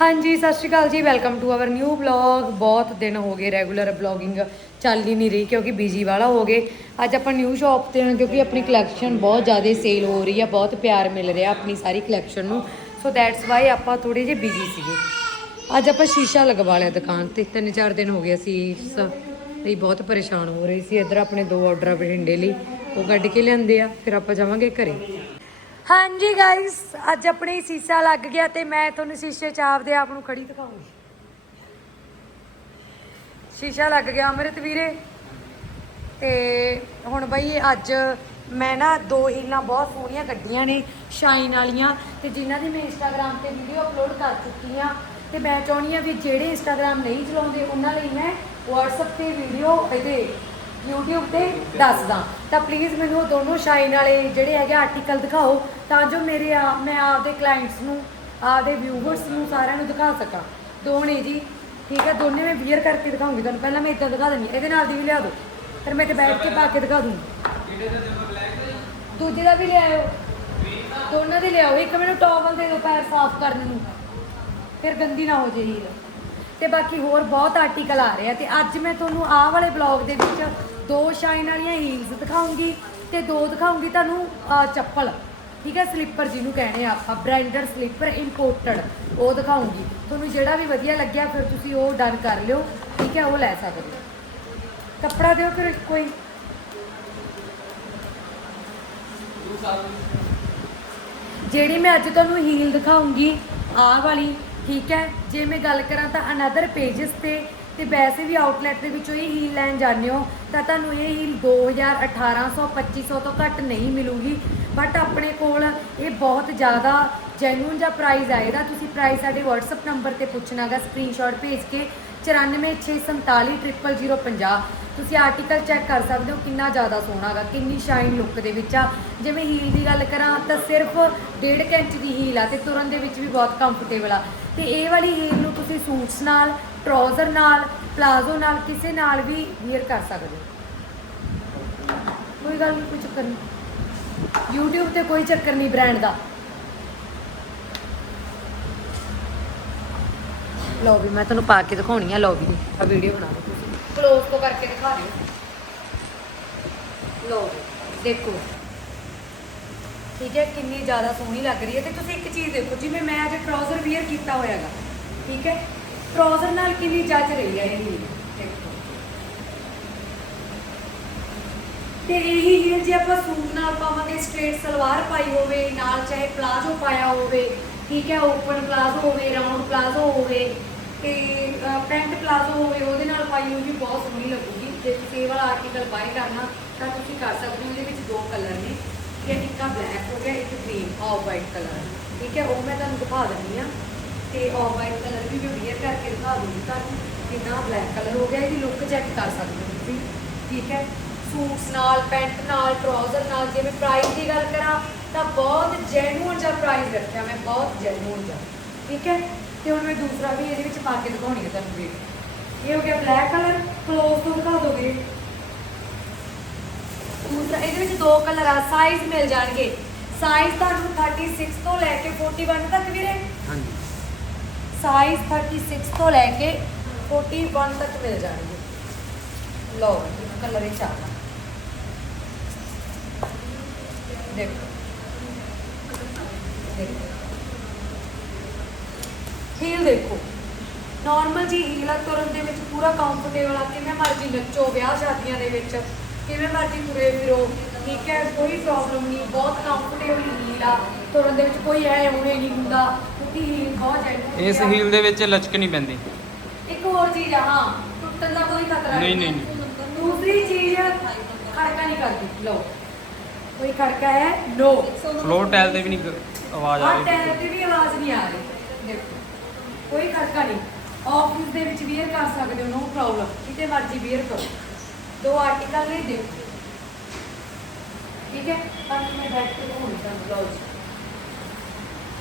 ਹਾਂਜੀ, ਸਤਿ ਸ਼੍ਰੀ ਅਕਾਲ ਜੀ welcome to our new vlog ਬਹੁਤ ਦਿਨ ਹੋ ਗਏ ਰੈਗੂਲਰ ਵਲੌਗਿੰਗ ਚੱਲ ਹੀ ਨਹੀਂ ਰਹੀ, ਕਿਉਂਕਿ ਬਿਜ਼ੀ ਵਾਲਾ ਹੋ ਗਏ। ਅੱਜ ਆਪਾਂ ਨਿਊ ਸ਼ਾਪ ਤੇ ਹਾਂ, ਕਿਉਂਕਿ ਆਪਣੀ ਕਲੈਕਸ਼ਨ ਬਹੁਤ ਜ਼ਿਆਦਾ ਸੇਲ ਹੋ ਰਹੀ ਆ, ਬਹੁਤ ਪਿਆਰ ਮਿਲ ਰਿਹਾ ਆਪਣੀ ਸਾਰੀ ਕਲੈਕਸ਼ਨ ਨੂੰ। ਸੋ ਦੈਟਸ ਵਾਈ ਆਪਾਂ ਥੋੜੇ ਜਿਹੇ ਬਿਜ਼ੀ ਸੀਗੇ। ਅੱਜ ਆਪਾਂ ਸ਼ੀਸ਼ਾ ਲਗਵਾ ਲਿਆ ਦੁਕਾਨ ਤੇ, ਤਿੰਨ ਚਾਰ ਦਿਨ ਹੋ ਗਏ ਅਸੀਂ ਇਸ ਲਈ ਬਹੁਤ ਪਰੇਸ਼ਾਨ ਹੋ ਰਹੀ ਸੀ। ਇੱਧਰ ਆਪਣੇ ਦੋ ਆਰਡਰ ਬਠਿੰਡੇ ਲਈ, ਉਹ ਕੱਢ ਕੇ ਲਿਆਂਦੇ ਆ, ਫਿਰ ਆਪਾਂ ਜਾਵਾਂਗੇ ਘਰੇ। ਹਾਂਜੀ ਗਾਇਸ ਅੱਜ ਆਪਣੇ ਸੀਸਾ ਲੱਗ ਗਿਆ ਤੇ ਮੈਂ ਤੁਹਾਨੂੰ ਸ਼ੀਸ਼ੇ 'ਚ ਆਪਦੇ ਆਪ ਨੂੰ ਖੜੀ ਦਿਖਾਉਂਗੀ। ਸ਼ੀਸ਼ਾ ਲੱਗ ਗਿਆ ਅੰਮ੍ਰਿਤ ਵੀਰੇ। ਤੇ ਹੁਣ ਬਈ ਅੱਜ ਮੈਂ ਨਾ ਦੋ ਹੀਲਾਂ ਬਹੁਤ ਸੋਹਣੀਆਂ ਕੱਢੀਆਂ ਨੇ, ਸ਼ਾਈਨ ਵਾਲੀਆਂ ਤੇ ਜਿਨ੍ਹਾਂ ਦੀ ਮੈਂ ਇੰਸਟਾਗ੍ਰam ਤੇ ਵੀਡੀਓ ਅਪਲੋਡ ਕਰ ਚੁੱਕੀ ਆ। ਤੇ ਮੈਂ ਚਾਹੁੰਦੀ ਆ ਵੀ ਜਿਹੜੇ ਇੰਸਟਾਗ੍ਰam ਨਹੀਂ ਚਲਾਉਂਦੇ, ਉਹਨਾਂ ਲਈ ਮੈਂ WhatsApp ਤੇ ਵੀਡੀਓ ਇਹਦੇ YouTube ਤੇ ਦੱਸਦਾ। ਤਾਂ ਪਲੀਜ਼ ਮੈਨੂੰ ਉਹ ਦੋਨੋਂ ਸ਼ਾਈਨ ਵਾਲੇ ਜਿਹੜੇ ਹੈਗੇ ਆਰਟੀਕਲ ਦਿਖਾਓ, ਤਾਂ ਜੋ ਮੇਰੇ ਆ, ਮੈਂ ਆਪਦੇ ਕਲਾਇੰਟਸ ਨੂੰ, ਆਪਦੇ ਵਿਊਵਰਸ ਨੂੰ ਸਾਰਿਆਂ ਨੂੰ ਦਿਖਾ ਸਕਾਂ। ਦੋ ਨੇ ਜੀ, ਠੀਕ ਹੈ, ਦੋਨੇ ਮੈਂ ਵੀਅਰ ਕਰਕੇ ਦਿਖਾਉਂਗੀ ਤੁਹਾਨੂੰ। ਪਹਿਲਾਂ ਮੈਂ ਇਦਾਂ ਦਿਖਾ ਦਿੰਦੀ ਹਾਂ। ਇਹਦੇ ਨਾਲ ਦੀ ਵੀ ਲਿਆ ਦਿਓ। ਫਿਰ ਮੈਂ ਇੱਥੇ ਬੈਠ ਕੇ ਪਾ ਕੇ ਦਿਖਾ ਦੂੰਗੀ। ਦੂਜੇ ਦਾ ਵੀ ਲਿਆਇਓ ਦੋਨਾਂ ਦੀ ਲਿਆਓ। ਇੱਕ ਮੈਨੂੰ ਟਾਵਲ ਦੇ ਦਿਓ ਪੈਰ ਸਾਫ਼ ਕਰਨ ਨੂੰ। ਫਿਰ ਗੰਦੀ ਨਾ ਹੋ ਜੇ ਹੀਲ ਤੇ ਬਾਕੀ ਹੋਰ ਬਹੁਤ ਆਰਟੀਕਲ ਆ ਰਹੇ ਆ। ਤੇ ਅੱਜ ਮੈਂ ਤੁਹਾਨੂੰ ਆਹ ਵਾਲੇ ਬਲੌਗ ਦੇ ਵਿੱਚ ਦੋ ਸ਼ਾਈਨ ਵਾਲੀਆਂ ਹੀਲਸ ਦਿਖਾਉਂਗੀ ਤੇ ਦੋ ਦਿਖਾਉਂਗੀ ਤੁਹਾਨੂੰ ਚੱਪਲ। ਠੀਕ ਹੈ ਸਲੀਪਰ ਜਿਹਨੂੰ ਕਹਿੰਦੇ ਆ ਆਪਾਂ ਬ੍ਰਾਂਡਡ ਸਲੀਪਰ ਇੰਪੋਰਟਡ ਉਹ ਦਿਖਾਉਂਗੀ। ਤੁਹਾਨੂੰ ਜਿਹੜਾ ਵੀ ਵਧੀਆ ਲੱਗਿਆ, ਫਿਰ ਤੁਸੀਂ ਉਹ ਡਨ ਕਰ ਲਿਓ। ਠੀਕ ਹੈ, ਉਹ ਲੈ ਸਕਦੇ ਹੋ। ਕੱਪੜਾ ਦਿਓ ਫਿਰ ਕੋਈ। ਜਿਹੜੀ ਮੈਂ ਅੱਜ ਤੁਹਾਨੂੰ ਹੀਲ ਦਿਖਾਉਂਗੀ, ਆਹ ਵਾਲੀ, ਠੀਕ ਹੈ, ਜੇ ਮੈਂ ਗੱਲ ਕਰਾਂ ਤਾਂ ਅਨਦਰ ਪੇजेस ਤੇ ਤੇ ਵੈਸੇ ਵੀ ਆਊਟਲੈਟ ਦੇ ਵਿੱਚੋਂ ਇਹ ਹੀਲ ਲੈਣ ਜਾਂਦੇ ਹੋ, ਤਾਂ ਤੁਹਾਨੂੰ ਇਹ ਹੀਲ 2000 1800 2500 ਤੋਂ ਘੱਟ ਨਹੀਂ ਮਿਲੂਗੀ। ਬਟ ਆਪਣੇ ਕੋਲ ਇਹ ਬਹੁਤ ਜ਼ਿਆਦਾ ਜੈਨੂਨ ਜਾਂ ਪ੍ਰਾਈਸ ਆ, ਇਹਦਾ ਤੁਸੀਂ ਪ੍ਰਾਈਸ ਸਾਡੇ WhatsApp ਨੰਬਰ ਤੇ ਪੁੱਛਣਾਗਾ ਸਕਰੀਨਸ਼ਾਟ ਭੇਜ ਕੇ 9464400050 ਤੁਸੀਂ ਆਰਟੀਕਲ ਚੈੱਕ ਕਰ ਸਕਦੇ ਹੋ ਕਿੰਨਾ ਜ਼ਿਆਦਾ ਸੋਹਣਾ ਹੈਗਾ, ਕਿੰਨੀ ਸ਼ਾਈਨ ਲੁੱਕ ਦੇ ਵਿੱਚ ਆ। ਜਿਵੇਂ ਹੀਲ ਦੀ ਗੱਲ ਕਰਾਂ, ਤਾਂ ਸਿਰਫ 1.5 ਇੰਚ ਦੀ ਹੀਲ ਆ ਤੇ ਤੁਰਨ ਦੇ ਵਿੱਚ ਵੀ ਬਹੁਤ ਕੰਫਰਟੇਬਲ ਆ। ਤੇ ਇਹ ਵਾਲੀ ਹੀਲ ਨੂੰ ਤੁਸੀਂ ਸੂਟਸ ਨਾਲ ਟਰਾਊਜ਼ਰ ਨਾਲ, ਪਲਾਜ਼ੋ ਨਾਲ, ਕਿਸੇ ਨਾਲ ਵੀ ਵੀਅਰ ਕਰ ਸਕਦੇ ਹੋ। ਕੋਈ ਗੱਲ ਨਹੀਂ, ਕੋਈ ਚੱਕਰ ਨਹੀਂ। YouTube ਤੇ ਕੋਈ ਚੱਕਰ ਨਹੀਂ ਬ੍ਰਾਂਡ ਦਾ। ਲਓ ਵੀ, ਮੈਂ ਤੁਹਾਨੂੰ ਪਾ ਕੇ ਦਿਖਾਉਣੀ ਆ, ਲਓ ਵੀ। ਆ ਵੀਡੀਓ ਬਣਾ ਲਓ ਤੁਸੀਂ। ਕਲੋਜ਼ ਤੋਂ ਕਰਕੇ ਦਿਖਾ ਦਿਓ। ਲਓ ਦੇਖੋ। ਠੀਕ ਹੈ, ਕਿੰਨੀ ਜ਼ਿਆਦਾ ਸੋਹਣੀ ਲੱਗ ਰਹੀ ਹੈ। ਤੇ ਤੁਸੀਂ ਇੱਕ ਚੀਜ਼ ਦੇਖੋ, ਜਿਵੇਂ ਮੈਂ ਅੱਜ ਟਰਾਊਜ਼ਰ ਵੀਅਰ ਕੀਤਾ ਹੋਇਆਗਾ ਠੀਕ ਹੈ ਟਰਾਊਜ਼ਰ ਨਾਲ ਕਿੰਨੀ ਜੱਚ ਰਹੀ ਹੈ ਇਹ ਤੇ ਇਹੀ ਹੀਲ ਜੇ ਆਪਾਂ ਸੂਟ ਨਾਲ ਪਾਵਾਂਗੇ ਸਟ੍ਰੇਟ ਸਲਵਾਰ ਪਾਈ ਹੋਵੇ, ਨਾਲ ਚਾਹੇ ਪਲਾਜ਼ੋ ਪਾਇਆ ਹੋਵੇ, ਠੀਕ ਹੈ ਓਪਨ ਪਲਾਜ਼ੋ ਹੋਵੇ ਰਾਉਂਡ ਪਲਾਜ਼ੋ ਹੋਵੇ, ਤੇ ਪੈਂਟ ਪਲਾਜ਼ੋ ਹੋਵੇ, ਉਹਦੇ ਨਾਲ ਪਾਈ ਹੋਈ ਵੀ ਬਹੁਤ ਸੋਹਣੀ ਲੱਗੂਗੀ। ਜੇ ਤੁਸੀਂ ਇਹ ਵਾਲਾ ਆਰਟੀਕਲ ਬਾਈ ਕਰਨਾ, ਤਾਂ ਤੁਸੀਂ ਕਰ ਸਕਦੇ ਹੋ। ਇਹਦੇ ਵਿੱਚ ਦੋ ਕਲਰ ਨੇ। ਇਹ ਇੱਕਾ ਬਲੈਕ ਹੋ ਗਿਆ ਇੱਕ ਗ੍ਰੀਨ ਆਫ ਵਾਈਟ ਕਲਰ ਠੀਕ ਹੈ, ਉਹ ਮੈਂ ਤੁਹਾਨੂੰ ਦਿਖਾ ਦਿੰਦੀ ਆ ਤੇ ਆਫ ਵਾਈਟ ਕਲਰ ਵੀ ਮੈਂ ਵੀਅਰ ਕਰਕੇ ਦਿਖਾ ਦੂੰਗੀ ਤੁਹਾਨੂੰ, ਕਿੰਨਾ ਬਲੈਕ ਕਲਰ ਹੋ ਗਿਆ, ਇਹਦੀ ਲੁੱਕ ਚੈੱਕ ਕਰ ਸਕਦੇ ਹੋ ਤੁਸੀਂ, ਠੀਕ ਹੈ? ਸੂਟਸ ਨਾਲ, ਪੈਂਟ ਨਾਲ ਟਰਾਊਜ਼ਰ ਨਾਲ ਜੇ ਮੈਂ ਪ੍ਰਾਈਸ ਦੀ ਗੱਲ ਕਰਾਂ, ਤਾਂ ਬਹੁਤ ਜੈਨੂਅਨ ਜਿਹਾ ਪ੍ਰਾਈਸ ਰੱਖਿਆ ਮੈਂ, ਬਹੁਤ ਜੈਨੂਅਨ ਜਿਹਾ, ਠੀਕ ਹੈ? ਤੇ ਹੁਣ ਮੈਂ ਦੂਸਰਾ ਵੀ ਇਹਦੇ ਵਿੱਚ ਪਾ ਕੇ ਦਿਖਾਉਣੀ ਹੈ ਤੁਹਾਨੂੰ ਵੀਡੀਓ ਇਹ ਹੋ ਗਿਆ ਬਲੈਕ ਕਲਰ ਕਲੋਜ਼ ਤੋਂ ਦਿਖਾ ਦੋ ਵੀਰੇ। ਦੂਸਰਾ, ਇਹਦੇ ਵਿੱਚ ਦੋ ਕਲਰ ਆ ਸਾਈਜ਼ ਮਿਲ ਜਾਣਗੇ। ਸਾਈਜ਼ ਤੁਹਾਨੂੰ 36 ਤੋਂ ਲੈ ਕੇ 41 ਤੱਕ ਵੀਰੇ। ਹਾਂਜੀ। ਸਾਈਜ਼ 36 ਤੋਂ ਲੈ ਕੇ 41 ਤੱਕ ਮਿਲ ਜਾਣਗੇ। ਲਓ ਕਲਰ ਇਹ ਚਾਹਤਾ ਦੇਖੋ। ਦੇਖੋ। ਹੀਲ ਦੇਖੋ। ਨਾਰਮਲ ਜੀ ਹੀਲ ਆ, ਤੁਰਨ ਦੇ ਵਿੱਚ ਪੂਰਾ ਕੰਫਰਟੇਬਲ ਆ। ਕਿਵੇਂ ਮਰਜ਼ੀ ਨੱਚੋ, ਵਿਆਹ ਸ਼ਾਦੀਆਂ ਦੇ ਵਿੱਚ। ਕਿਵੇਂ ਮਰਜ਼ੀ ਤੁਰੇ ਫਿਰੋ। ਠੀਕ ਹੈ, ਕੋਈ ਪ੍ਰੋਬਲਮ ਨਹੀਂ। ਬਹੁਤ ਕੰਫਰਟੇਬਲ ਹੀਲ ਆ। ਤੁਰਨ ਦੇ ਵਿੱਚ ਕੋਈ ਐ ਹੁਣੇ ਨਹੀਂ ਹੁੰਦਾ। ਕਿਉਂਕਿ ਹੀਲ ਬਹੁਤ ਜੈਨੂਇਨ ਇਸ ਹੀਲ ਦੇ ਵਿੱਚ ਲਚਕ ਨਹੀਂ ਪੈਂਦੀ ਇੱਕ ਹੋਰ ਚੀਜ਼ ਆ ਹਾਂ ਟੁੱਟਣ ਦਾ ਕੋਈ ਖਤਰਾ ਨਹੀਂ, ਨਹੀਂ, ਦੂਸਰੀ ਚੀਜ਼ ਖੜਕਾ ਨਹੀਂ ਕਰਦੀ। ਲਓ ਕੋਈ ਖੜਕਾ ਹੈ? ਨੋ ਫਲੋਰ ਟਾਇਲ ਤੇ ਵੀ ਨਹੀਂ ਗ- ਆਵਾਜ਼ ਆ ਆ ਰਹੀ। ਟੈਲ ਤੇ ਵੀ ਆਵਾਜ਼ ਨਹੀਂ ਆ ਰਹੀ। ਦੇਖੋ ਕੋਈ ਖੜਕਾ ਨਹੀਂ। ਆਫਿਸ ਦੇ ਵਿੱਚ ਵੀਅਰ ਕਰ ਸਕਦੇ ਹੋ ਨੋ ਪ੍ਰੋਬਲਮ ਕਿਤੇ ਮਰਜ਼ੀ ਵੀਅਰ ਕਰੋ। ਦੋ ਆਰਟੀਕਲ ਨੇ ਦੇਖੋ। ਠੀਕ ਹੈ? ਤਾਂ ਮੈਂ ਬੈਠ ਕੇ ਹੋਣੀ ਤਾਂ blouse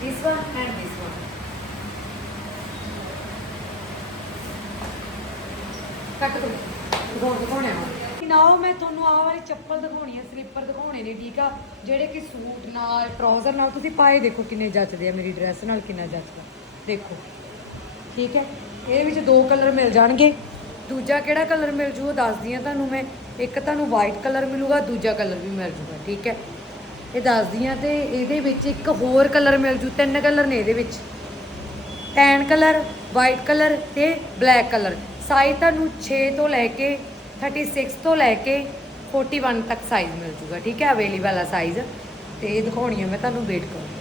this one and this one. ਕੱਟ ਦੋ। ਦਿਖਾਉਣ ਦਿਖਾਉਣੇ ਆ। ਨਾਓ ਮੈਂ ਤੁਹਾਨੂੰ ਆਹ ਵਾਲੀ ਚੱਪਲ ਦਿਖਾਉਣੀ ਹੈ ਸਲੀਪਰ ਦਿਖਾਉਣੇ ਨੇ, ਠੀਕ ਆ? ਜਿਹੜੇ ਕਿ ਸੂਟ ਨਾਲ, ਟਰਾਊਜ਼ਰ ਨਾਲ, ਤੁਸੀਂ ਪਾਏ ਦੇਖੋ ਕਿੰਨੇ ਜੱਚਦੇ ਆ, ਮੇਰੀ ਡਰੈਸ ਨਾਲ ਕਿੰਨਾ ਜੱਚਦਾ। ਦੇਖੋ। ਠੀਕ ਹੈ? ਇਹਦੇ ਵਿੱਚ ਦੋ ਕਲਰ ਮਿਲ ਜਾਣਗੇ। ਦੂਜਾ ਕਿਹੜਾ ਕਲਰ ਮਿਲ ਜੂ, ਉਹ ਦੱਸਦੀ ਆ ਤੁਹਾਨੂੰ ਮੈਂ। ਇੱਕ ਤੁਹਾਨੂੰ ਵਾਈਟ ਕਲਰ ਮਿਲੂਗਾ, ਦੂਜਾ ਕਲਰ ਵੀ ਮਿਲ ਜੂਗਾ, ਠੀਕ ਹੈ? ਇਹ ਦੱਸਦੀ ਆ ਤੇ ਇਹਦੇ ਵਿੱਚ ਇੱਕ ਹੋਰ ਕਲਰ ਮਿਲ ਜੂ, ਤਿੰਨ ਕਲਰ ਨੇ ਇਹਦੇ ਵਿੱਚ। ਟੈਨ ਕਲਰ ਵਾਈਟ ਕਲਰ ਤੇ ਬਲੈਕ ਕਲਰ ਸਾਈਜ਼ ਤੁਹਾਨੂੰ 6 ਤੋਂ ਲੈ ਕੇ 36 ਤੋਂ ਲੈ ਕੇ 41 ਤੱਕ ਸਾਈਜ਼ ਮਿਲ ਜੂਗਾ, ਠੀਕ ਹੈ ਅਵੇਲੇਬਲ ਆ ਸਾਈਜ਼ ਤੇ ਇਹ ਦਿਖਾਉਣੀ ਆ, ਮੈਂ ਤੁਹਾਨੂੰ ਵੇਟ ਕਰੋ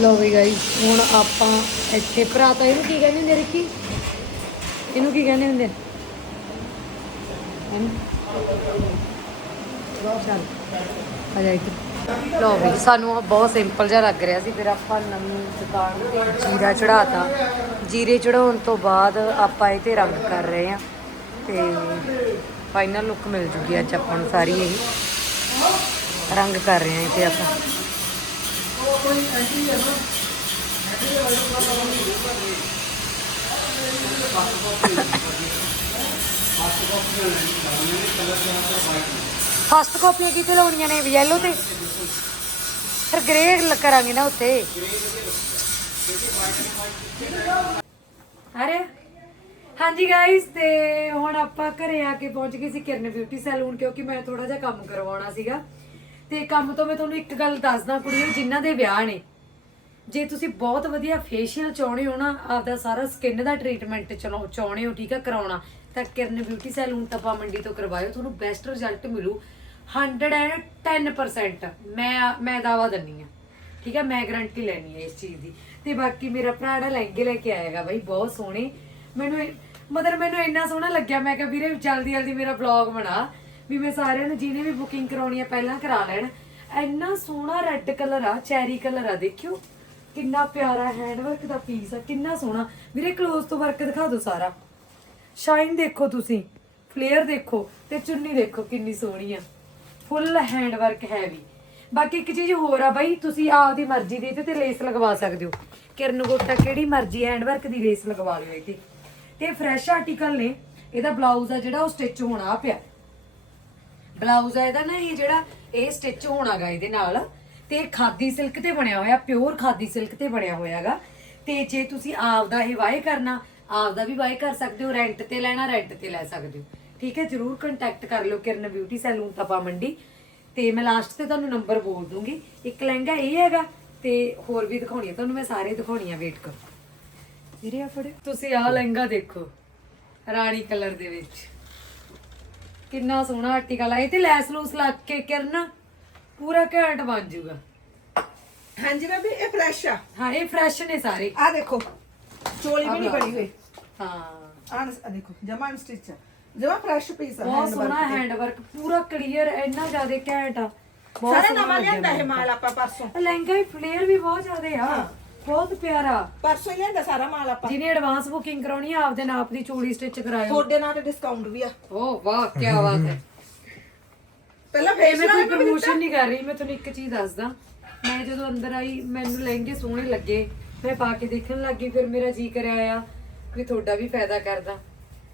ਲੋ ਵੀ ਗਾਈਸ ਹੁਣ ਆਪਾਂ ਇੱਥੇ ਭਰਾ ਤਾਂ ਇਹਨੂੰ ਕੀ ਕਹਿੰਦੇ ਹੁੰਦੇ ਰਿੱਕੀ? ਇਹਨੂੰ ਕੀ ਕਹਿੰਦੇ ਹੁੰਦੇ ਹਨ ਆ ਜਾ ਇੱਧਰ। ਲੋ ਵੀ, ਸਾਨੂੰ ਆਹ ਬਹੁਤ ਸਿੰਪਲ ਜਿਹਾ ਲੱਗ ਰਿਹਾ ਸੀ, ਫਿਰ ਆਪਾਂ ਨਵੀਂ ਦੁਕਾਨ ਤੇ ਜੀਰਾ ਚੜਾਤਾ ਜੀਰੇ ਚੜਾਉਣ ਤੋਂ ਬਾਅਦ ਆਪਾਂ ਇਹ ਤੇ ਰੰਗ ਕਰ ਰਹੇ ਆ ਤੇ ਫਾਈਨਲ ਲੁੱਕ ਮਿਲ ਜੂਗੀ ਅੱਜ ਆਪਾਂ ਨੂੰ ਸਾਰੀ ਇਹ। ਰੰਗ ਕਰ ਰਹੇ ਆ ਇਹ ਤੇ ਆਪਾਂ। ਫਸਟ ਕਾਪੀਆਂ ਕਿਤੇ ਲਾਉਣੀਆਂ ਨੇ? ਯੈਲੋ ਤੇ? ਫਿਰ ਗ੍ਰੇ ਕਰਾਂਗੇ ਨਾ ਉੱਤੇ ਅਰੇ, ਹਾਂਜੀ ਗਾਇਸ ਤੇ ਹੁਣ ਆਪਾਂ ਘਰੇ ਆ ਕੇ ਪਹੁੰਚ ਗਏ ਸੀ ਕਿਰਨ ਬਿਊਟੀ ਸੈਲੂਨ ਕਿਉਂਕਿ ਮੈਂ ਥੋੜਾ ਜਿਹਾ ਕੰਮ ਕਰਵਾਉਣਾ ਸੀਗਾ। ਤੇ ਕੰਮ ਤੋਂ ਮੈਂ ਤੁਹਾਨੂੰ ਇੱਕ ਗੱਲ ਦੱਸਦਾ ਕੁੜੀਓ, ਜਿਨ੍ਹਾਂ ਦੇ ਵਿਆਹ ਨੇ। ਜੇ ਤੁਸੀਂ ਬਹੁਤ ਵਧੀਆ ਫੇਸ਼ੀਅਲ ਚਾਹੁੰਦੇ ਹੋ ਨਾ, ਆਪਦਾ ਸਾਰਾ ਸਕਿਨ ਦਾ ਟ੍ਰੀਟਮੈਂਟ ਚਾਹੁੰਦੇ ਹੋ, ਠੀਕ ਹੈ ਕਰਾਉਣਾ, ਤਾਂ ਕਿਰਨ ਬਿਊਟੀ ਸੈਲੂਨ ਤਪਾ ਮੰਡੀ ਤੋਂ ਕਰਵਾਇਓ, ਤੁਹਾਨੂੰ ਬੈਸਟ ਰਿਜ਼ਲਟ ਮਿਲੂ। 110% ਮੈਂ ਮੈਂ ਦਾਵਾ ਦਿੰਨੀ ਆ। ਠੀਕ ਹੈ ਮੈਂ ਗਾਰੰਟੀ ਲੈਣੀ ਹੈ ਇਸ ਚੀਜ਼ ਦੀ। ਤੇ ਬਾਕੀ ਮੇਰਾ ਭਰਾ ਜਿਹੜਾ ਲਹਿੰਗੇ ਲੈ ਕੇ ਆਏਗਾ ਬਾਈ, ਬਹੁਤ ਸੋਹਣੇ। ਮੈਨੂੰ ਇਹ- ਮਤਲਬ ਮੈਨੂੰ ਇੰਨਾ ਸੋਹਣਾ ਲੱਗਿਆ, ਮੈਂ ਕਿਹਾ ਵੀਰੇ ਜਲਦੀ ਜਲਦੀ ਮੇਰਾ ਵਲੌਗ ਬਣਾ। ਵੀ ਮੈਂ ਸਾਰਿਆਂ ਨੂੰ ਜਿਹਨੇ ਵੀ ਬੁਕਿੰਗ ਕਰਾਉਣੀ ਆ ਪਹਿਲਾਂ ਕਰਾ ਲੈਣ। ਇੰਨਾ ਸੋਹਣਾ ਰੈੱਡ ਕਲਰ ਆ ਚੈਰੀ ਕਲਰ ਆ, ਦੇਖਿਓ। ਕਿੰਨਾ ਪਿਆਰਾ ਹੈਂਡਵਰਕ ਦਾ ਪੀਸ ਆ, ਕਿੰਨਾ ਸੋਹਣਾ। ਵੀਰੇ ক্লোਜ਼ ਤੋਂ ਵਰਕ ਦਿਖਾ ਦਿਓ ਸਾਰਾ। ਸ਼ਾਈਨ ਦੇਖੋ ਤੁਸੀਂ ਫਲੇਅਰ ਦੇਖੋ ਤੇ ਚੁੰਨੀ ਦੇਖੋ ਕਿੰਨੀ ਸੋਹਣੀ ਆ। ਫੁੱਲ ਹੈਂਡਵਰਕ ਹੈਵੀ ਬਾਕੀ ਇੱਕ ਚੀਜ਼ ਹੋਰ ਆ ਬਾਈ, ਤੁਸੀਂ ਆਪਦੀ ਮਰਜ਼ੀ ਦੀ ਤੇ ਲੇਸ ਲਗਵਾ ਸਕਦੇ ਹੋ। ਕਿਰਨ ਗੋਟਾ ਕਿਹੜੀ ਮਰਜ਼ੀ ਹੈਂਡਵਰਕ ਦੀ ਲੇਸ ਲਗਵਾ ਲਓ ਇਹਦੀ। ਤੇ ਫਰੈਸ਼ ਆਰਟੀਕਲ ਨੇ, ਇਹਦਾ ਬਲਾਊਜ਼ ਆ ਜਿਹੜਾ ਉਹ ਸਟਿਚ ਹੋਣਾ ਆ ਪਿਆ। ਬਲਾਊਜ਼ ਆ ਇਹਦਾ ਨਾ, ਇਹ ਜਿਹੜਾ ਇਹ ਸਟਿਚ ਹੋਣਾਗਾ ਇਹਦੇ ਨਾਲ, ਤੇ ਖਾਦੀ ਸਿਲਕ ਤੇ ਬਣਿਆ ਹੋਇਆ ਪਿਓਰ ਖਾਦੀ ਸਿਲਕ ਤੇ ਬਣਿਆ ਹੋਇਆਗਾ। ਤੇ ਜੇ ਤੁਸੀਂ ਆਪਦਾ ਇਹ ਵਾਏ ਕਰਨਾ, ਆਪਦਾ ਵੀ ਵਾਏ ਕਰ ਸਕਦੇ ਹੋ ਰੈਂਟ ਤੇ ਲੈਣਾ ਰੈਂਟ ਤੇ ਲੈ ਸਕਦੇ ਹੋ। ਠੀਕ ਹੈ, ਜਰੂਰ ਕੰਟੈਕਟ ਕਰ ਲਿਓ ਕਿਰਨ ਬਿਊਟੀ ਸੈਲੂਨ ਤਪਾ ਮੰਡੀ। ਤੇ ਮੈਂ ਲਾਸਟ ਤੇ ਤੁਹਾਨੂੰ ਨੰਬਰ ਬੋਲ ਦੂੰਗੀ। ਇੱਕ ਲਹਿੰਗਾ ਇਹ ਹੈਗਾ, ਤੇ ਹੋਰ ਵੀ ਦਿਖਾਉਣੀ ਤੁਹਾਨੂੰ ਮੈਂ ਸਾਰੇ ਦਿਖਾਉਣੀ ਆ ਵੇਟ ਕਰੋ। ਵੀਰੇ ਆ ਫੜੇ। ਤੁਸੀਂ ਆਹ ਲਹਿੰਗਾ ਦੇਖੋ, ਰਾਣੀ ਕਲਰ ਦੇ ਵਿੱਚ। ਕਿੰਨਾ ਸੋਹਣਾ ਆਰਟੀਕਲ ਆ। ਇਹ ਤੇ ਲੈਸ ਲੂਸ ਲੱਗ ਕੇ ਕਿਰਨ ਪੂਰਾ ਘੈਂਟ ਬਣ ਜਾਊਗਾ। ਹਾਂਜੀ ਬੇਬੀ ਇਹ ਫਰੈਸ਼ ਆ। ਹਾਂ ਇਹ ਫਰੈਸ਼ ਨੇ ਸਾਰੇ। ਆ ਦੇਖੋ ਚੋਲੀ ਵੀ ਨਹੀਂ ਬਣੀ ਹੋਈ। ਹਾਂ। ਆ ਦੇਖੋ ਜਮਾ ਸਟਿਚ ਜਮਾ ਫਰੈਸ਼ ਪੀਸ ਆ ਬਹੁਤ ਸੋਹਣਾ ਹੈਂਡ ਵਰਕ ਪੂਰਾ ਕਲੀਅਰ ਇੰਨਾ ਜ਼ਿਆਦਾ ਘੈਂਟ ਆ। ਸਾਰੇ ਨਵਾਂ ਲਿਆਂਦਾ ਮੈਨੂੰ। ਮਾਲ ਆਪਾਂ ਪਰਸੋਂ। ਲਹਿੰਗਾ ਵੀ ਫਲੇਅਰ ਵੀ ਬਹੁਤ ਜ਼ਿਆਦਾ ਆ। ਬਹੁਤ ਪਿਆਰਾ। ਪਰਸੋਂ ਹੀ ਲਿਆਂਦਾ ਸਾਰਾ ਮਾਲ ਆਪਾਂ। ਜਿਹਨੇ ਐਡਵਾਂਸ ਬੁਕਿੰਗ ਕਰਾਉਣੀ ਆ ਆਪਦੇ ਨਾਪ ਦੀ ਚੂੜੀ ਸਟਿਚ ਕਰਾਇਓ। ਤੁਹਾਡੇ ਨਾਲ ਡਿਸਕਾਊਂਟ ਵੀ ਆ। ਓ ਵਾਹ ਕੀ ਬਾਤ ਹੈ। ਪਹਿਲਾਂ ਇਹ ਫੇਸ ਮੈਂ ਕੋਈ ਪ੍ਰਮੋਸ਼ਨ ਨਹੀਂ ਕਰ ਰਹੀ ਮੈਂ ਤੁਹਾਨੂੰ ਇੱਕ ਚੀਜ਼ ਦੱਸਦਾ। ਮੈਂ ਜਦੋਂ ਅੰਦਰ ਆਈ ਮੈਨੂੰ ਲਹਿੰਗੇ ਸੋਹਣੇ ਲੱਗੇ। ਮੈਂ ਪਾ ਕੇ ਦੇਖਣ ਲੱਗੀ ਫਿਰ ਮੇਰਾ ਜੀ ਕਰਿਆ ਆ ਵੀ ਤੁਹਾਡਾ ਵੀ ਫਾਇਦਾ ਕਰਦਾ।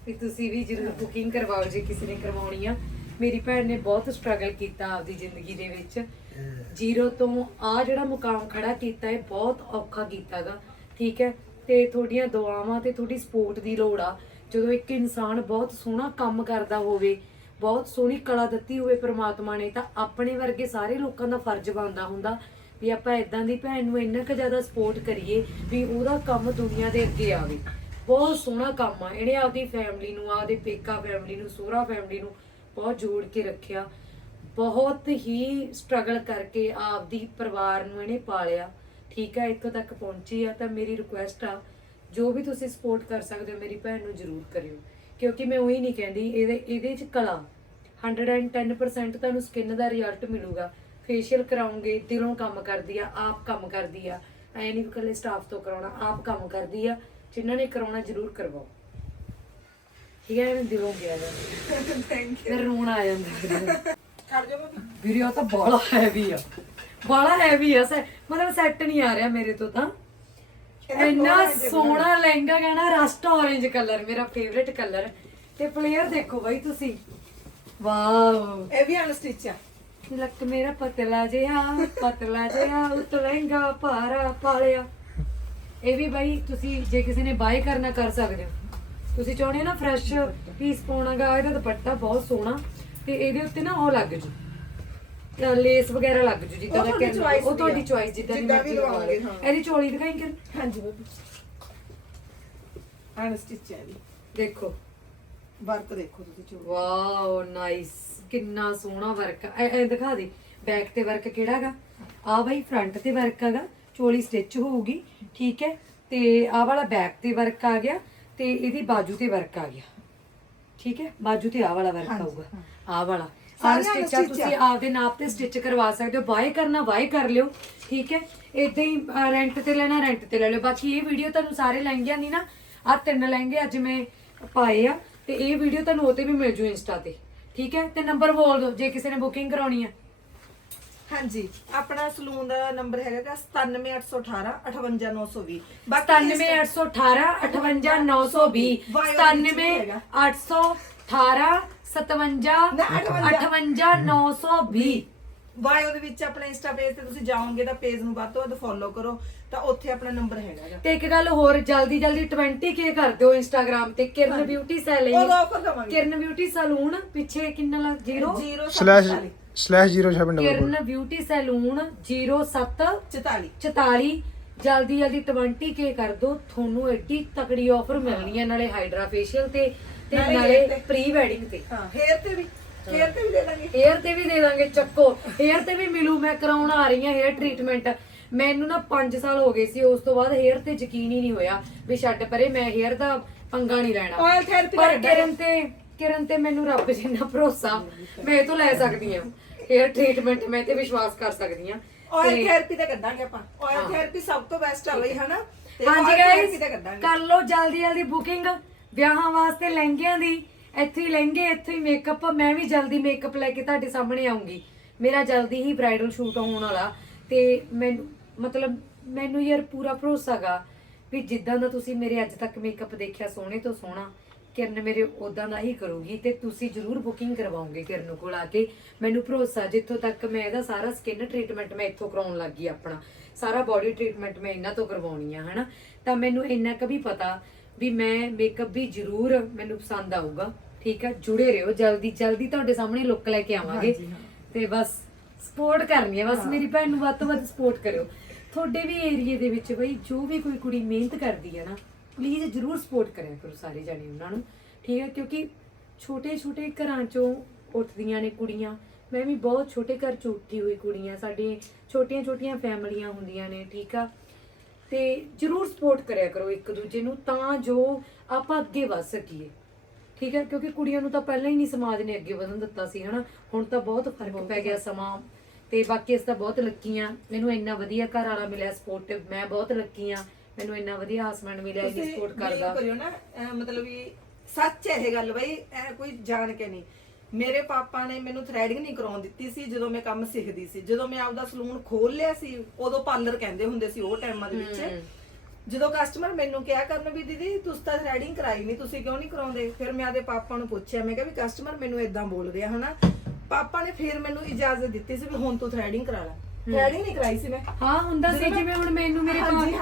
ਵੀ ਤੁਸੀਂ ਵੀ ਜ਼ਰੂਰ ਬੁਕਿੰਗ ਕਰਵਾਓ ਜੇ ਕਿਸੇ ਨੇ ਕਰਵਾਉਣੀ ਆ। ਮੇਰੀ ਭੈਣ ਨੇ ਬਹੁਤ ਸਟਰਗਲ ਕੀਤਾ ਆਪਦੀ ਜ਼ਿੰਦਗੀ ਦੇ ਵਿੱਚ। ਜ਼ੀਰੋ ਤੋਂ ਆ ਜਿਹੜਾ ਮੁਕਾਮ ਖੜਾ ਕੀਤਾ ਹੈ ਬਹੁਤ ਔਖਾ ਕੀਤਾਗਾ, ਠੀਕ ਹੈ? ਤੇ ਤੁਹਾਡੀਆਂ ਦੁਆਵਾਂ ਤੇ ਤੁਹਾਡੀ ਸਪੋਰਟ ਦੀ ਲੋੜ ਆ। ਜਦੋਂ ਇੱਕ ਇਨਸਾਨ ਬਹੁਤ ਸੋਹਣਾ ਕੰਮ ਕਰਦਾ ਹੋਵੇ, ਬਹੁਤ ਸੋਹਣੀ ਕਲਾ ਦਿੱਤੀ ਹੋਵੇ ਪ੍ਰਮਾਤਮਾ ਨੇ, ਤਾਂ ਆਪਣੇ ਵਰਗੇ ਸਾਰੇ ਲੋਕਾਂ ਦਾ ਫਰਜ਼ ਬਣਦਾ ਹੁੰਦਾ ਵੀ ਆਪਾਂ ਇਦਾਂ ਦੀ ਭੈਣ ਨੂੰ ਇੰਨਾ ਕੁ ਜ਼ਿਆਦਾ ਸਪੋਰਟ ਕਰੀਏ ਵੀ ਉਹਦਾ ਕੰਮ ਦੁਨੀਆ ਦੇ ਅੱਗੇ ਆਵੇ। ਬਹੁਤ ਸੋਹਣਾ ਕੰਮ ਆ। ਇਹਨੇ ਆਪਦੀ ਫੈਮਿਲੀ ਨੂੰ, ਆਪਦੇ ਪੇਕਾ ਫੈਮਿਲੀ ਨੂੰ, ਸੋਹਰਾ ਫੈਮਿਲੀ ਨੂੰ ਬਹੁਤ ਜੋੜ ਕੇ ਰੱਖਿਆ। ਬਹੁਤ ਹੀ ਸਟਰਗਲ ਕਰਕੇ ਆਪਦੀ ਪਰਿਵਾਰ ਨੂੰ ਇਹਨੇ ਪਾਲਿਆ। ਠੀਕ ਹੈ ਇੱਥੋਂ ਤੱਕ ਪਹੁੰਚੀ ਆ ਤਾਂ ਮੇਰੀ ਰਿਕੁਐਸਟ ਆ ਜੋ ਵੀ ਤੁਸੀਂ ਸਪੋਰਟ ਕਰ ਸਕਦੇ ਹੋ ਮੇਰੀ ਭੈਣ ਨੂੰ ਜ਼ਰੂਰ ਕਰਿਓ। ਕਿਉਂਕਿ ਮੈਂ ਉਹੀ ਨਹੀਂ ਕਹਿੰਦੀ ਇਹਦੇ ਇਹਦੇ ਚ ਕਲਾ। 110% ਤੁਹਾਨੂੰ ਸਕਿਨ ਦਾ ਰਿਜ਼ਲਟ ਮਿਲੂਗਾ। ਫੇਸ਼ੀਅਲ ਕਰਾਉਂਗੇ ਦਿਲੋਂ ਕੰਮ ਕਰਦੀ ਆ ਆਪ ਕੰਮ ਕਰਦੀ ਆ। ਐ ਨਹੀਂ ਕਿ ਇਕੱਲੇ ਸਟਾਫ ਤੋਂ ਕਰਾਉਣਾ ਆਪ ਕੰਮ ਕਰਦੀ ਆ। ਜਿਨ੍ਹਾਂ ਨੇ ਕਰਾਉਣਾ ਜ਼ਰੂਰ ਕਰਵਾਓ। ਠੀਕ ਹੈ ਮੈਂ ਦਿਲੋਂ ਗਿਆ ਥੈਂਕ ਫਿਰ ਰੋਣ ਆ ਜਾਂਦਾ। ਮੰਮੀ ਵੀਡੀਓ ਤਾਂ ਬਾਲਾ ਹੈਵੀ ਆ। ਬਾਲਾ ਹੈਵੀ ਆ ਸੈ ਮਤਲਬ ਸੈੱਟ ਨਹੀਂ ਆ ਰਿਹਾ ਮੇਰੇ ਤੋਂ ਤਾਂ। ਇੰਨਾ ਸੋਹਣਾ ਲਹਿੰਗਾ ਕਹਿਣਾ ਰਸਟ orange ਕਲਰ ਮੇਰਾ ਫੇਵਰੇਟ ਕਲਰ ਤੇ ਪਲੇਅਰ ਦੇਖੋ ਬਾਈ ਤੁਸੀਂ। ਵਾਓ। ਇਹ ਵੀ ਅਨਸਟਿਚ ਆ। ਲੱਕ ਮੇਰਾ ਪਤਲਾ ਜਿਹਾ ਪਤਲਾ ਜਿਹਾ ਉਤ ਲਹਿੰਗਾ ਭਾਰਾ ਪਾਲਿਆ। ਇਹ ਵੀ ਬਾਈ ਤੁਸੀਂ ਜੇ ਕਿਸੇ ਨੇ ਬਾਈ ਕਰਨਾ ਕਰ ਸਕਦੇ ਹੋ। ਤੁਸੀਂ ਚਾਹੁੰਦੇ ਹੋ ਨਾ ਫਰੈਸ਼ ਪੀਸ ਪਾਉਣਾਗਾ ਇਹਦਾ ਦੁਪੱਟਾ ਬਹੁਤ ਸੋਹਣਾ। ਤੇ ਇਹਦੇ ਉੱਤੇ ਨਾ ਉਹ ਲੱਗ ਜੂ। ਅਹ ਲੇਸ ਵਗੈਰਾ ਲੱਗ ਜੂ ਜਿੱਦਾਂ ਉਹ ਦਾ ਤੁਹਾਡੀ choice ਉਹ ਦੀ ਤੁਹਾਡੀ ਆ। ਚੁਆਇਸ ਜਿੱਦਾਂ ਦੀ ਜਿੱਦਾਂ ਵੀ ਮਰਜ਼ੀ ਲਵਾ ਲਵਾਓਗੇ, ਲਓ ਹਾਂ। ਇਹਦੀ ਚੋਲੀ ਦਿਖਾਈ ਕਰ ਹਾਂਜੀ ਮੰਮੀ ਅਨਸਟਿਚ ਹੈ ਵੀ ਦੇਖੋ। ਵਰਕ ਦੇਖੋ ਤੁਸੀਂ ਚੋ ਵਾਓ ਨਾਈਸ ਕਿੰਨਾ ਸੋਹਣਾ ਵਰਕ ਐ ਦਿਖਾ ਦੇ ਬੈਕ ਤੇ ਵਰਕ ਕਿਹੜਾਗਾ ਆ ਬਾਈ ਫਰੰਟ ਤੇ ਵਰਕ ਹੈਗਾ ਚੋਲੀ ਸਟਿਚ ਹੋਊਗੀ ਠੀਕ ਹੈ? ਤੇ ਆ ਵਾਲਾ ਬੈਕ ਤੇ ਵਰਕ ਆ ਗਿਆ ਤੇ ਇਹਦੀ ਬਾਜੂ ਤੇ ਵਰਕ ਆ ਗਿਆ। ਠੀਕ ਹੈ? ਬਾਜੂ ਤੇ ਆ ਵਾਲਾ ਵਰਕ ਹਾਂਜੀ, ਆਊਗਾ। ਆ ਵਾਲਾ। ਸਾਰਾ ਸਾਰੀਆਂ ਸਟਿਚ ਆ stitch ਤੁਸੀਂ ਆਪਦੇ ਨਾਪ ਤੇ ਸਟਿਚ ਕਰਵਾ ਸਕਦੇ ਹੋ। ਬਾਏ ਕਰਨਾ ਬਾਏ ਕਰ ਲਿਓ। ਠੀਕ ਹੈ? ਇਦਾਂ ਹੀ ਰੈਂਟ ਤੇ ਲੈਣਾ ਰੈਂਟ ਤੇ ਲੈ ਲਿਓ। ਬਾਕੀ ਇਹ ਵੀਡੀਓ ਤੁਹਾਨੂੰ ਸਾਰੇ ਲਹਿੰਗਿਆਂ ਦੀ ਨਾ ਆ ਤਿੰਨ ਲਹਿੰਗੇ ਅੱਜ ਮੈਂ ਪਾਏ ਆ। ਤੇ ਇਹ ਵੀਡੀਓ ਤੁਹਾਨੂੰ ਉਹਤੇ ਵੀ ਮਿਲ ਜੂ ਇੰਸਟਾ ਤੇ। ਠੀਕ ਹੈ? ਤੇ ਨੰਬਰ ਬੋਲ ਦਿਓ ਜੇ ਕਿਸੇ ਨੇ ਬੁਕਿੰਗ ਕਰਾਉਣੀ ਹੈ ਹਾਂਜੀ। ਆਪਣਾ ਸਲੂਨ ਦਾ ਨੰਬਰ ਹੈਗਾ 97818 58920 97818 58920 97818 ਨਾ, 57 58920 ਬਾਇਓ ਦੇ ਵਿੱਚ ਆਪਣੇ ਇੰਸਟਾ ਪੇਜ ਤੇ ਤੁਸੀਂ ਜਾਓਗੇ ਤਾਂ ਪੇਜ ਨੂੰ ਵੱਧ ਤੋਂ ਵੱਧ ਫੋਲੋ ਕਰੋ ਤਾਂ ਉੱਥੇ ਆਪਣਾ ਨੰਬਰ ਹੈਗਾ ਗਾ। ਤੇ ਇੱਕ ਗੱਲ ਹੋਰ ਜਲਦੀ ਜਲਦੀ 20k ਕਰ ਦਿਓ ਇੰਸਟਾਗ੍ਰam ਤੇ ਕਿਰਨ ਬਿਊਟੀ ਸੈਲੂਨ ਉਹਦਾ ਆਫਰ ਦਵਾਂਗੇ। ਕਿਰਨ ਬਿਊਟੀ ਸੈਲੂਨ ਪਿੱਛੇ ਕਿੰਨਾ ਲੱਗ 0 0 slash slash 07 double Kiran beauty salon 07 44 44 ਜਲਦੀ ਜਲਦੀ 20k ਕਰ ਦਿਓ। ਤੁਹਾਨੂੰ ਐਡੀ ਤਕੜੀ ਆਫਰ ਮਿਲਣੀ ਹੈ ਨਾਲੇ ਹਾਈਡਰਾ ਫੇਸ਼ੀਅਲ ਤੇ। ਤੇ ਨਾਲੇ ਨਾਲੇ। ਪ੍ਰੀ ਵੈਡਿੰਗ ਤੇ। ਹਾਂ। ਹੇਅਰ ਤੇ ਵੀ ਹੇਅਰ ਤੇ ਵੀ ਦੇ ਦਾਂਗੇ। ਹੇਅਰ ਤੇ ਵੀ ਦੇ ਦਾਂਗੇ ਚੱਕੋ। ਹੇਅਰ ਤੇ ਵੀ ਮਿਲੂ ਮੈਂ ਕਰਾਉਣ ਆ ਰਹੀ ਹਾਂ ਹੇਅਰ ਟ੍ਰੀਟਮੈਂਟ ਮੈਨੂੰ ਨਾ 5 ਸਾਲ ਹੋ ਗਏ ਸੀ ਉਸ ਤੋਂ ਬਾਅਦ ਹੇਅਰ ਤੇ ਯਕੀਨ ਹੀ ਨਹੀਂ ਹੋਇਆ ਵੀ ਛੱਡ ਪਰੇ ਮੈਂ ਹੇਅਰ ਦਾ ਪੰਗਾ ਨਹੀਂ ਲੈਣਾ। ਆਇਲ ਥੈਰੇਪੀ ਪਰ ਕਿਰਨ ਤੇ ਕਿਰਨ ਤੇ ਮੈਨੂੰ ਰੱਬ ਜਿੰਨਾ ਭਰੋਸਾ ਮੈਂ ਇਹ ਤੋਂ ਲੈ ਸਕਦੀ ਹਾਂ। ਹੇਅਰ ਟ੍ਰੀਟਮੈਂਟ ਮੈਂ ਤੇ ਵਿਸ਼ਵਾਸ ਕਰ ਸਕਦੀ ਹਾਂ। ਆਇਲ ਥੈਰੇਪੀ ਤੇ ਕੱਢਾਂਗੇ ਆਪਾਂ। ਆਇਲ ਥੈਰੇਪੀ ਸਭ ਤੋਂ ਬੈਸਟ ਆ ਹਨਾ? ਤੇ ਹਾਂਜੀ ਗਾਇਸ ਕਰ ਲਓ ਜਲਦੀ ਜਲਦੀ ਬੁਕਿੰਗ ਵਿਆਹਾਂ ਵਾਸਤੇ ਲਹਿੰਗਿਆਂ ਦੀ, ਇੱਥੇ ਹੀ ਲਹਿੰਗੇ, ਇੱਥੇ ਹੀ ਮੇਕਅਪ ਮੈਂ ਵੀ ਜਲਦੀ ਮੇਕਅਪ ਲੈ ਕੇ ਤੁਹਾਡੇ ਸਾਹਮਣੇ ਆਉਂਗੀ। ਮੇਰਾ ਜਲਦੀ ਹੀ ਬ੍ਰਾਈਡਲ ਸ਼ੂਟ ਹੋਣ ਵਾਲਾ। ਤੇ ਮੈਨੂੰ, ਮਤਲਬ ਮੈਨੂੰ ਯਾਰ ਪੂਰਾ ਭਰੋਸਾ ਗਾ ਵੀ ਜਿੱਦਾਂ ਦਾ ਤੁਸੀਂ ਮੇਰੇ ਅੱਜ ਤੱਕ ਮੇਕਅਪ ਦੇਖਿਆ ਸੋਹਣੇ ਤੋਂ ਸੋਹਣਾ, ਕਿਰਨ ਮੇਰੇ ਉਦਾਂ ਦਾ ਹੀ ਕਰੂਗੀ ਤੇ ਤੁਸੀਂ ਜਰੂਰ ਬੁਕਿੰਗ ਕਰਵਾਓਗੇ ਕਿਰਨ ਕੋਲ ਆ ਕੇ। ਮੈਨੂੰ ਭਰੋਸਾ, ਜਿੱਥੋਂ ਤੱਕ ਮੈਂ ਇਹਦਾ ਸਾਰਾ ਸਕਿਨ ਟ੍ਰੀਟਮੈਂਟ ਮੈਂ ਇੱਥੋਂ ਕਰਾਉਣ ਲੱਗੀ ਆਪਣਾ। ਸਾਰਾ ਬਾਡੀ ਟ੍ਰੀਟਮੈਂਟ ਮੈਂ ਇਹਨਾਂ ਤੋਂ ਕਰਵਾਉਣੀ ਆ, ਹਨਾ? ਤਾਂ ਮੈਨੂੰ ਇੰਨਾ ਕ ਵੀ ਪਤਾ ਵੀ ਮੈਂ ਮੇਕਅਪ ਵੀ ਜਰੂਰ ਮੈਨੂੰ ਪਸੰਦ ਆਊਗਾ ਠੀਕ ਆ ਜੁੜੇ ਰਹੋ ਜਲਦੀ ਜਲਦੀ ਤੁਹਾਡੇ ਸਾਹਮਣੇ ਲੁੱਕ ਲੈ ਕੇ ਆਵਾਂਗੇ। ਹਾਂਜੀ, ਹਾਂ। ਤੇ ਬਸ ਸਪੋਰਟ ਕਰਨੀ ਹੈ ਬਸ ਮੇਰੀ ਭੈਣ ਨੂੰ ਵੱਧ ਤੋਂ ਵੱਧ ਸਪੋਰਟ ਕਰਿਓ। ਤੁਹਾਡੇ ਵੀ ਏਰੀਏ ਦੇ ਵਿੱਚ ਬਈ ਜੋ ਵੀ ਕੋਈ ਕੁੜੀ ਮਿਹਨਤ ਕਰਦੀ ਹੈ ਨਾ ਪਲੀਜ਼ ਜਰੂਰ ਸਪੋਰਟ ਕਰਿਆ ਕਰੋ ਸਾਰੇ ਜਣੇ ਉਹਨਾਂ ਨੂੰ ਠੀਕ ਹੈ? ਕਿਉਂਕਿ ਛੋਟੇ ਛੋਟੇ ਘਰਾਂ ਚੋਂ ਉੱਠਦੀਆਂ ਨੇ ਕੁੜੀਆਂ। ਮੈਂ ਵੀ ਬਹੁਤ ਛੋਟੇ ਘਰ ਚ ਉੱਠੀ ਹੋਈ ਕੁੜੀਆਂ ਸਾਡੇ ਛੋਟੀਆਂ ਛੋਟੀਆਂ ਫੈਮਲੀਆਂ ਹੁੰਦੀਆਂ ਨੇ ਠੀਕ ਆ? ਤੇ ਜਰੂਰ ਸਪੋਰਟ ਕਰਿਆ ਕਰੋ ਇੱਕ ਦੂਜੇ ਨੂੰ ਤਾਂ ਜੋ ਆਪਾਂ ਅੱਗੇ ਵਧ ਸਕੀਏ। ਠੀਕ ਹੈ? ਕਿਉਂਕਿ ਕੁੜੀਆਂ ਨੂੰ ਤਾਂ ਪਹਿਲਾਂ ਹੀ ਨਹੀਂ ਸਮਾਜ ਨੇ ਅੱਗੇ ਵਧਣ ਦਿੱਤਾ ਸੀ ਹਨਾ? ਹੁਣ ਤਾਂ ਬਹੁਤ ਫ਼ਰਕ ਪੈ ਗਿਆ ਸਮਾਂ ਤੇ ਬਾਕੀ ਇਸ ਤਾਂ ਬਹੁਤ ਲੱਕੀ ਆ ਮੈਨੂੰ ਇੰਨਾ ਵਧੀਆ ਘਰ ਵਾਲਾ ਮਿਲਿਆ ਸਪੋਰਟਿਵ ਮੈਂ ਬਹੁਤ ਲੱਕੀ ਆ ਮੈਨੂੰ ਇੰਨਾ ਵਧੀਆ ਹਸਬੰਡ ਮਿਲਿਆ ਇਹ ਸਪੋਰਟ ਕਰਦਾ। ਕਰਿਓ ਨਾ ਅਹ ਮਤਲਬ ਵੀ ਸੱਚ ਹੈ ਇਹ ਗੱਲ ਬਈ ਕੋਈ ਜਾਣ ਕੇ ਨਹੀਂ। ਮੇਰੇ ਪਾਪਾ ਨੇ ਮੈਨੂੰ ਥ੍ਰੈਡਿੰਗ ਨਹੀਂ ਕਰਾਉਣ ਦਿੱਤੀ ਸੀ ਜਦੋਂ ਮੈਂ ਕੰਮ ਸਿੱਖਦੀ ਸੀ। ਜਦੋਂ ਮੈਂ ਆਪਦਾ ਸਲੂਨ ਖੋਲ ਲਿਆ ਸੀ ਉਦੋਂ ਪਾਰਲਰ ਕਹਿੰਦੇ ਹੁੰਦੇ ਸੀ ਉਹ ਟਾਈਮਾਂ ਦੇ ਵਿੱਚ। ਜਦੋਂ ਕਸਟਮਰ ਮੈਨੂੰ ਕਿਹਾ ਕਰਨ ਵੀ ਦੀਦੀ ਤੁਸੀਂ ਤਾਂ ਥ੍ਰੈਡਿੰਗ ਕਰਾਈ ਨਹੀਂ ਤੁਸੀਂ ਕਿਉਂ ਨਹੀਂ ਕਰਾਉਂਦੇ? ਫਿਰ ਮੈਂ ਆਪਦੇ ਪਾਪਾ ਨੂੰ ਪੁੱਛਿਆ ਮੈਂ ਕਿਹਾ ਵੀ ਕਸਟਮਰ ਮੈਨੂੰ ਇਦਾਂ ਬੋਲ ਰਿਹਾ ਹਨਾ? ਪਾਪਾ ਨੇ ਫਿਰ ਮੈਨੂੰ ਇਜਾਜ਼ਤ ਦਿੱਤੀ ਸੀ ਵੀ ਹੁਣ ਤੂੰ ਥ੍ਰੈਡਿੰਗ ਕਰਾ ਲੈ। ਥ੍ਰੈਡਿੰਗ ਨਹੀਂ ਕਰਾਈ ਸੀ ਮੈਂ। ਹਾਂ ਹੁੰਦਾ ਸੀ ਜਿਵੇਂ ਹੁਣ ਮੈਨੂੰ ਮੇਰੇ ਹਾਂਜੀ।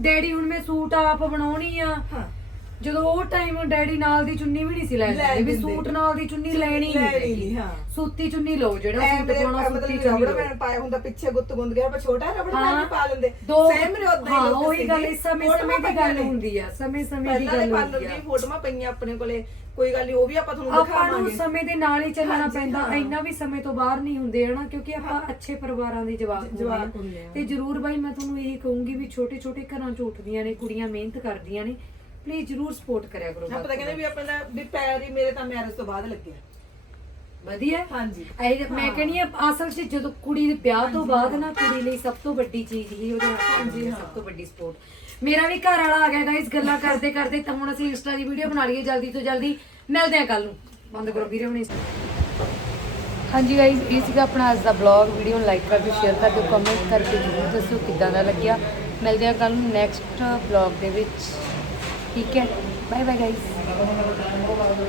ਡੈਡੀ ਹੁਣ ਮੈਂ ਸੂਟ ਆਪ ਬਣਾਉਣੀ ਆ। ਹਾਂ। ਜਦੋਂ ਉਹ ਟਾਈਮ ਡੈਡੀ ਨਾਲ ਦੀ ਚੁੰਨੀ ਵੀ ਨਹੀਂ ਸੀ ਲੈ ਲੈ ਸਕਦੇ ਵੀ ਦਿੰਦੇ। ਸੂਟ ਨਾਲ ਦੀ ਚੁੰਨੀ ਲੈਣੀ ਨਹੀਂ ਹਾਂ। ਸੂਤੀ ਚੁੰਨੀ ਲਓ ਜਿਹੜਾ ਸੂਟ ਪਾਉਣਾ ਸੂਤੀ ਰਬੜ ਚੁੰਨੀ ਲਓ ਬੈਂਡ ਪਾਇਆ ਹੁੰਦਾ ਪਿੱਛੇ ਗੁੱਤ ਗੁੰਦ ਗਿਆ ਪਰ ਛੋਟਾ ਰਬੜ ਬੈਂਡ ਹਾਂ ਵੀ ਪਾ ਲੈਂਦੇ ਦੋ ਸੇਮ ਮੇਰੇ ਉਦਾਂ ਹਾਂ ਹੀ ਲੋਕ ਉਹੀ ਗੱਲ ਸੀਗੇ। ਇਸ ਸਮੇਂ ਫੋਟੋਆਂ ਸਮੇਂ ਦੀ ਗੱਲ ਪਈਆਂ ਨੇ। ਹੁੰਦੀ ਆ ਸਮੇਂ ਸਮੇਂ ਦੀ ਪਹਿਲਾਂ ਦੇ ਗੱਲ ਹੁੰਦੀ ਆ ਫੋਟੋਆਂ ਪਈਆਂ ਆਪਣੇ ਕੋਲੇ ਕੋਈ ਗੱਲ ਨਹੀਂ ਉਹ ਵੀ ਆਪਾਂ ਤੁਹਾਨੂੰ ਆਪਾਂ ਨੂੰ ਦਿਖਾਵਾਂਗੇ ਸਮੇਂ ਦੇ ਨਾਲ ਹੀ ਚੱਲਣਾ ਹਾਂਜੀ, ਪੈਂਦਾ ਹਾਂ। ਇੰਨਾ ਵੀ ਸਮੇਂ ਤੋਂ ਬਾਹਰ ਨਹੀਂ ਹੁੰਦੇ ਹਨਾ ਕਿਉਂਕਿ ਆਪਾਂ ਅੱਛੇ ਪਰਿਵਾਰਾਂ ਦੇ ਜਵਾਬ ਜਵਾਕ ਹੁੰਦੇ ਆ। ਤੇ ਜਰੂਰ ਬਾਈ ਮੈਂ ਤੁਹਾਨੂੰ ਇਹੀ ਕਹੂੰਗੀ ਵੀ ਛੋਟੇ ਛੋਟੇ ਘਰਾਂ ਚ ਉੱਠਦੀਆਂ ਨੇ ਕੁੜੀਆਂ ਮਿਹਨਤ ਕਰਦੀਆਂ ਨੇ ਪਲੀਜ਼ ਜਰੂਰ ਸਪੋਰਟ ਕਰਿਆ ਕਰੋ ਹਾਂ ਪਤਾ ਕਹਿੰਦੇ ਵੀ ਆਪਣੇ ਵੀ ਪੈਰ ਹੀ ਮੇਰੇ ਤਾਂ ਮੈਰਿਜ ਤੋਂ ਬਾਅਦ ਲੱਗਿਆ। ਵਧੀਆ? ਹਾਂਜੀ। ਇਹ ਮੈਂ ਕਹਿੰਨੀ ਆ ਅਸਲ 'ਚ ਜਦੋਂ ਕੁੜੀ ਦੇ ਵਿਆਹ ਤੋਂ ਬਾਅਦ ਨਾ ਕੁੜੀ ਲਈ ਸਭ ਤੋਂ ਵੱਡੀ ਚੀਜ਼ ਹੀ ਉਹਦੇ ਹਾਂਜੀ ਸਭ ਤੋਂ ਵੱਡੀ ਸਪੋਰਟ ਮੇਰਾ ਵੀ ਘਰ ਵਾਲਾ ਆ ਗਿਆ ਗਾਇਸ ਗੱਲਾਂ ਕਰਦੇ ਕਰਦੇ ਤਾਂ ਹੁਣ ਅਸੀਂ ਇੰਸਟਾ ਦੀ ਵੀਡੀਓ ਬਣਾ ਲਈਏ ਜਲਦੀ ਤੋਂ ਜਲਦੀ। ਮਿਲਦੇ ਆ ਕੱਲ ਨੂੰ। ਬੰਦ ਕਰੋ ਵੀਰੇ ਹੁਣੇ ਹਾਂਜੀ ਗਾਇਸ ਇਹ ਸੀਗਾ ਆਪਣਾ ਅੱਜ ਦਾ ਬਲੌਗ ਵੀਡੀਓ ਨੂੰ ਲਾਈਕ ਕਰ ਦਿਓ ਸ਼ੇਅਰ ਕਰ ਦਿਓ ਕਮੈਂਟ ਕਰਕੇ ਜ਼ਰੂਰ ਦੱਸਿਓ ਕਿੱਦਾਂ ਦਾ ਲੱਗਿਆ। ਮਿਲਦੇ ਆ ਕੱਲ ਨੂੰ ਨੈਕਸਟ ਬਲੌਗ ਦੇ ਵਿੱਚ। ਠੀਕ ਹੈ ਬਾਏ ਬਾਏ ਗਾਇਸ